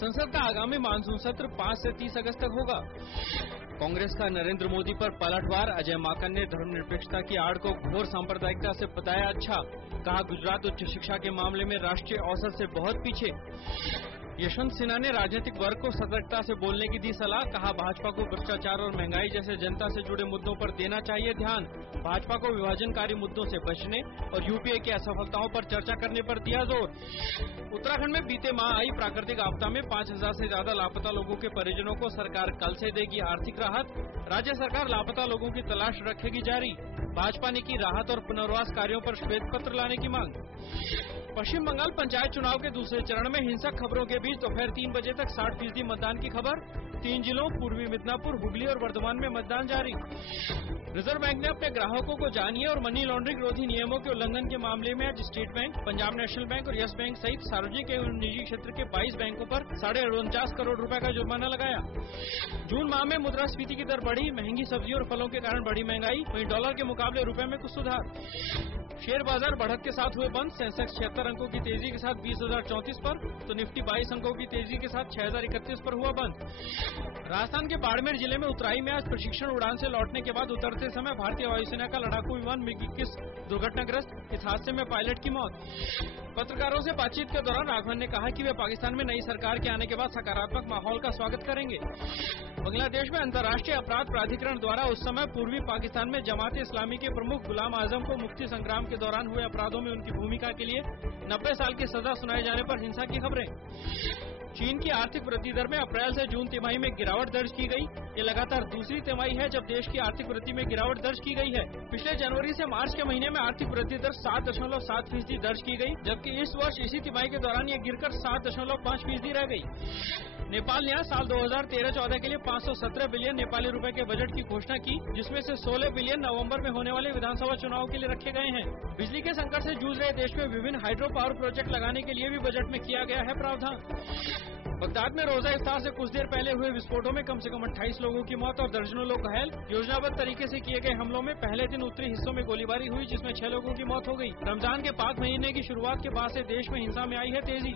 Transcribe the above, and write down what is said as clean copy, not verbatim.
संसद का आगामी मानसून सत्र 5 से 30 अगस्त तक होगा। कांग्रेस का नरेंद्र मोदी पर पलटवार, अजय माकन ने धर्मनिरपेक्षता की आड़ को घोर सांप्रदायिकता से बताया अच्छा। कहा गुजरात उच्च शिक्षा के मामले में राष्ट्रीय औसत से बहुत पीछे। यशवंत सिन्हा ने राजनीतिक वर्ग को सतर्कता से बोलने की दी सलाह। कहा भाजपा को भ्रष्टाचार और महंगाई जैसे जनता से जुड़े मुद्दों पर देना चाहिए ध्यान। भाजपा को विभाजनकारी मुद्दों से बचने और यूपीए की असफलताओं पर चर्चा करने पर दिया जोर। उत्तराखंड में बीते माह आई प्राकृतिक आपदा में 5000 से ज्यादा लापता लोगों के परिजनों को सरकार कल से देगी आर्थिक राहत। राज्य सरकार लापता लोगों की तलाश रखेगी जारी। भाजपा ने की राहत और पुनर्वास कार्यों पर श्वेत पत्र लाने की मांग। पश्चिम बंगाल पंचायत चुनाव के दूसरे चरण में हिंसक खबरों के बीच दोपहर 3 बजे तक 60% मतदान की खबर। 3 जिलों पूर्वी मिदनापुर, हुगली और वर्धमान में मतदान जारी। रिजर्व बैंक ने अपने ग्राहकों को जानिए और मनी लॉन्ड्रिंग रोधी नियमों के उल्लंघन के मामले में आज state bank, Punjab national bank और यस बैंक सहित सार्वजनिक एवं निजी क्षेत्र के 22 बैंकों पर 49.5 करोड़ रुपए का जुर्माना लगाया। जून माह में मुद्रास्फीति की दर बढ़ी, महंगी सब्जियों और फलों के कारण बढ़ी महंगाई, वहीं डॉलर के मुकाबले रुपए में कुछ सुधार। शेयर बाजार बढ़त के साथ हुए बंद। सेंसेक्स 76 अंकों की तेजी के साथ 20,034 पर, तो निफ्टी 22 अंकों की तेजी के साथ 6,031 पर हुआ बंद। राजस्थान के बाड़मेर जिले में उतराई में आज प्रशिक्षण उड़ान से लौटने के बाद उतरते समय भारतीय वायुसेना का लड़ाकू विमान MiG-21 दुर्घटनाग्रस्त। इस हादसे में पायलट की मौत। पत्रकारों से बातचीत के दौरान राघवन ने कहा कि वे पाकिस्तान में नई सरकार के आने के बाद सकारात्मक माहौल का स्वागत करेंगे। बांग्लादेश में अंतर्राष्ट्रीय अपराध प्राधिकरण द्वारा उस समय पूर्वी पाकिस्तान में जमात इस्लामी के प्रमुख गुलाम आजम को मुक्ति संग्राम के दौरान हुए अपराधों में उनकी भूमिका के लिए 90 साल की सजा सुनाए जाने पर हिंसा की खबरें। चीन की आर्थिक वृद्धि दर में अप्रैल से जून तिमाही में गिरावट दर्ज की गई। ये लगातार दूसरी तिमाही है जब देश की आर्थिक वृद्धि में गिरावट दर्ज की गई है। पिछले जनवरी से मार्च के महीने में आर्थिक वृद्धि दर 7.7% दर्ज की गई, जबकि इस वर्ष इसी तिमाही के दौरान ये गिरकर 7.5% रह गई। नेपाल ने साल 2013-14 के लिए 517 बिलियन नेपाली रुपए के बजट की घोषणा की, जिसमें से 16 बिलियन नवंबर में होने वाले विधानसभा चुनाव के लिए रखे गए हैं। बिजली के संकट से जूझ रहे देश में विभिन्न हाइड्रो पावर प्रोजेक्ट लगाने के लिए भी बजट में किया गया है प्रावधान। बगदाद में रोजा इफ्तार से कुछ देर पहले हुए विस्फोटों में कम से कम 28 लोगों की मौत और दर्जनों लोग घायल। योजनाबद्ध तरीके से किए गए हमलों में पहले दिन उत्तरी हिस्सों में गोलीबारी हुई, जिसमें 6 लोगों की मौत हो गई। रमजान के पाक महीने की शुरुआत के बाद से देश में हिंसा में आई है तेजी।